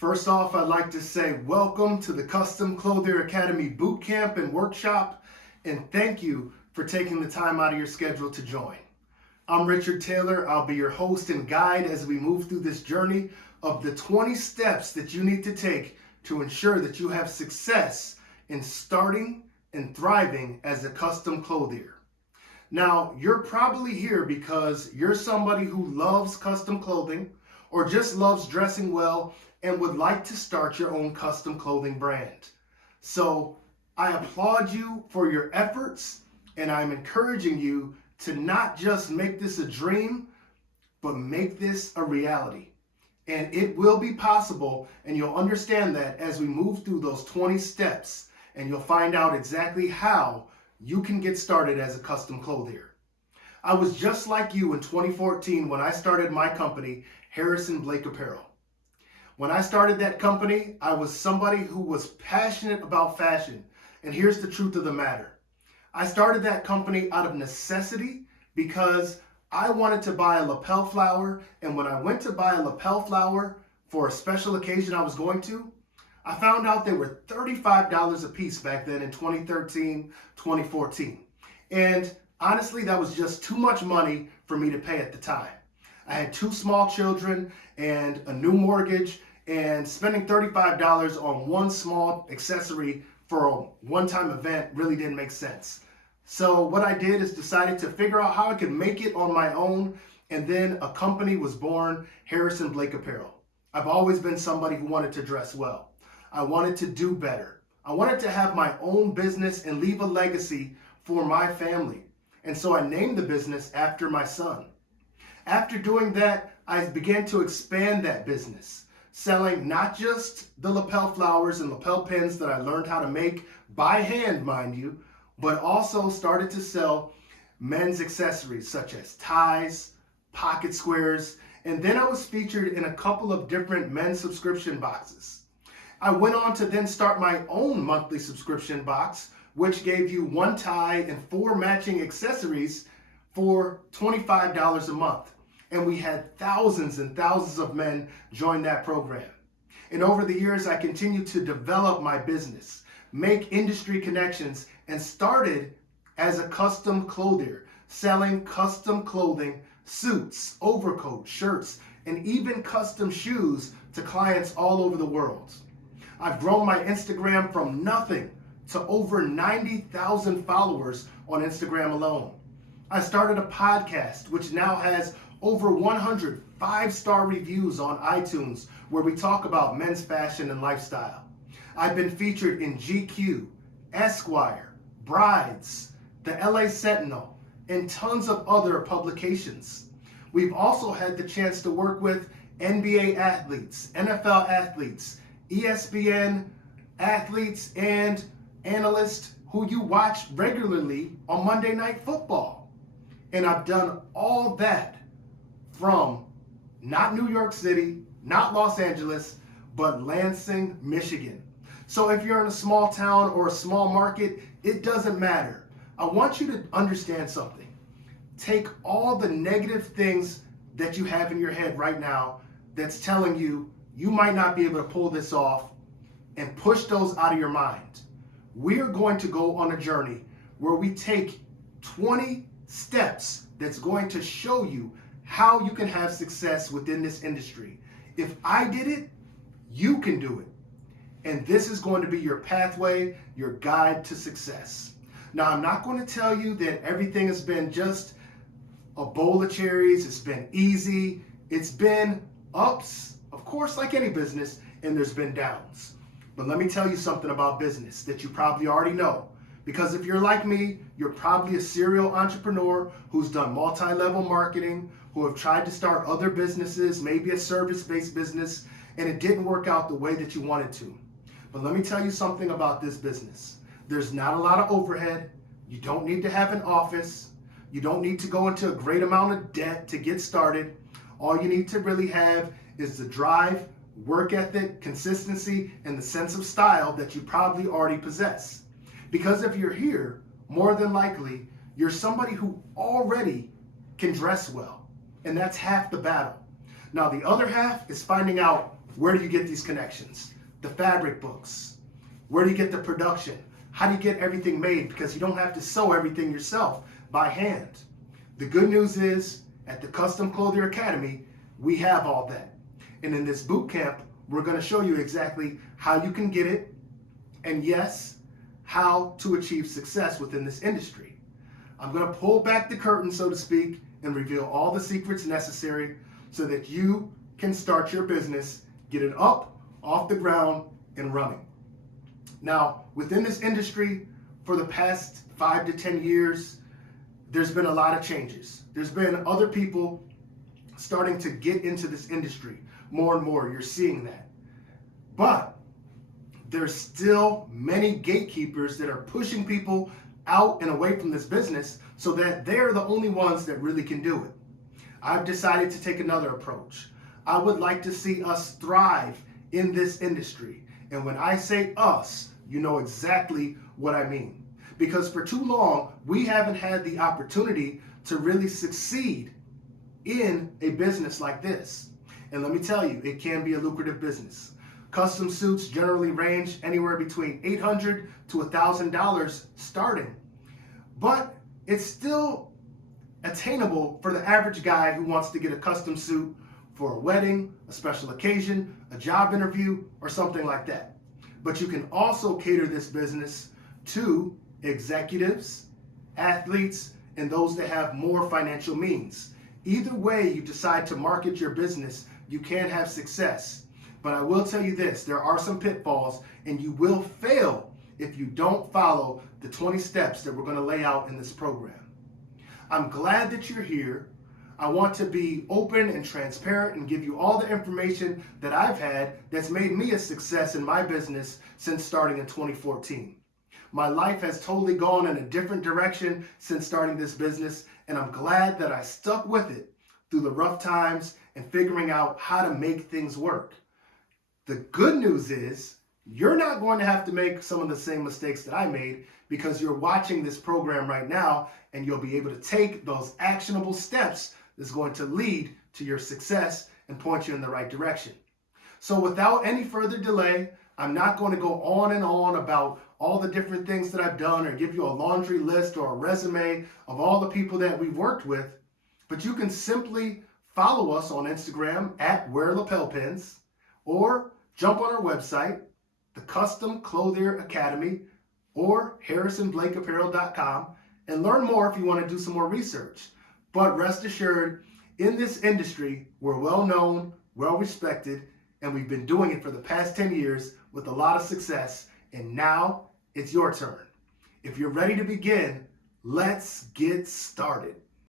First off, I'd like to say welcome to the Custom Clothier Academy Bootcamp and Workshop, and thank you for taking the time out of your schedule to join. I'm Richard Taylor. I'll be your host and guide as we move through this journey of the 20 steps that you need to take to ensure that you have success in starting and thriving as a custom clothier. Now, you're probably here because you're somebody who loves custom clothing or just loves dressing well and would like to start your own custom clothing brand. So I applaud you for your efforts, and I'm encouraging you to not just make this a dream, but make this a reality. And it will be possible, and you'll understand that as we move through those 20 steps, and you'll find out exactly how you can get started as a custom clothier. I was just like you in 2014 when I started my company, Harrison Blake Apparel. When I started that company, I was somebody who was passionate about fashion. And here's the truth of the matter. I started that company out of necessity because I wanted to buy a lapel flower. And when I went to buy a lapel flower for a special occasion I was going to, I found out they were $35 a piece back then in 2013, 2014. And honestly, that was just too much money for me to pay at the time. I had 2 small children and a new mortgage, and spending $35 on one small accessory for a one-time event really didn't make sense. So what I did is decided to figure out how I could make it on my own, and then a company was born, Harrison Blake Apparel. I've always been somebody who wanted to dress well. I wanted to do better. I wanted to have my own business and leave a legacy for my family. And so I named the business after my son. After doing that, I began to expand that business, selling not just the lapel flowers and lapel pins that I learned how to make by hand, mind you, but also started to sell men's accessories such as ties, pocket squares, and then I was featured in a couple of different men's subscription boxes. I went on to then start my own monthly subscription box, which gave you 1 tie and 4 matching accessories for $25 a month. And we had thousands and thousands of men join that program. And over the years, I continued to develop my business, make industry connections, and started as a custom clothier, selling custom clothing, suits, overcoats, shirts, and even custom shoes to clients all over the world. I've grown my Instagram from nothing to over 90,000 followers on Instagram alone. I started a podcast, which now has over 100 5-star reviews on iTunes, where we talk about men's fashion and lifestyle. I've been featured in GQ, Esquire, Brides, the LA Sentinel, and tons of other publications. We've also had the chance to work with NBA athletes, NFL athletes, ESPN athletes, and analysts who you watch regularly on Monday Night Football. And I've done all that from not New York City, not Los Angeles, but Lansing, Michigan. So if you're in a small town or a small market, it doesn't matter. I want you to understand something. Take all the negative things that you have in your head right now that's telling you you might not be able to pull this off, and push those out of your mind. We're going to go on a journey where we take 20 steps that's going to show you how you can have success within this industry. If I did it, you can do it. And this is going to be your pathway, your guide to success. Now, I'm not going to tell you that everything has been just a bowl of cherries. It's been easy. It's been ups, of course, like any business, and there's been downs. But let me tell you something about business that you probably already know. Because if you're like me, you're probably a serial entrepreneur who's done multi-level marketing, who have tried to start other businesses, maybe a service-based business, and it didn't work out the way that you wanted to. But let me tell you something about this business. There's not a lot of overhead. You don't need to have an office. You don't need to go into a great amount of debt to get started. All you need to really have is the drive, work ethic, consistency, and the sense of style that you probably already possess. Because if you're here, more than likely, you're somebody who already can dress well. And that's half the battle. Now, the other half is finding out Where do you get these connections? The fabric books. Where do you get the production? How do you get everything made? Because you don't have to sew everything yourself by hand. The good news is, at the Custom Clothier Academy, we have all that. And in this boot camp, we're going to show you exactly how you can get it, and yes, how to achieve success within this industry. I'm going to pull back the curtain, so to speak, and reveal all the secrets necessary so that you can start your business, get it up, off the ground, and running. Now, within this industry, for the past 5 to 10 years, there's been a lot of changes. There's been other people starting to get into this industry more and more. You're seeing that. But there's still many gatekeepers that are pushing people out and away from this business so that they're the only ones that really can do it. I've decided to take another approach. I would like to see us thrive in this industry. And when I say us, you know exactly what I mean. Because for too long, we haven't had the opportunity to really succeed in a business like this. And let me tell you, it can be a lucrative business. Custom suits generally range anywhere between $800 to $1,000 starting. But it's still attainable for the average guy who wants to get a custom suit for a wedding, a special occasion, a job interview, or something like that. But you can also cater this business to executives, athletes, and those that have more financial means. Either way you decide to market your business, you can have success. But I will tell you this, there are some pitfalls, and you will fail if you don't follow the 20 steps that we're going to lay out in this program. I'm glad that you're here. I want to be open and transparent and give you all the information that I've had that's made me a success in my business since starting in 2014. My life has totally gone in a different direction since starting this business, and I'm glad that I stuck with it through the rough times and figuring out how to make things work. The good news is you're not going to have to make some of the same mistakes that I made because you're watching this program right now, and you'll be able to take those actionable steps that's going to lead to your success and point you in the right direction. So without any further delay, I'm not going to go on and on about all the different things that I've done or give you a laundry list or a resume of all the people that we've worked with, but you can simply follow us on Instagram at Wear Lapel Pins, or jump on our website, the Custom Clothier Academy, or harrisonblakeapparel.com, and learn more if you want to do some more research. But rest assured, in this industry, we're well known, well respected, and we've been doing it for the past 10 years with a lot of success, and now it's your turn. If you're ready to begin, let's get started.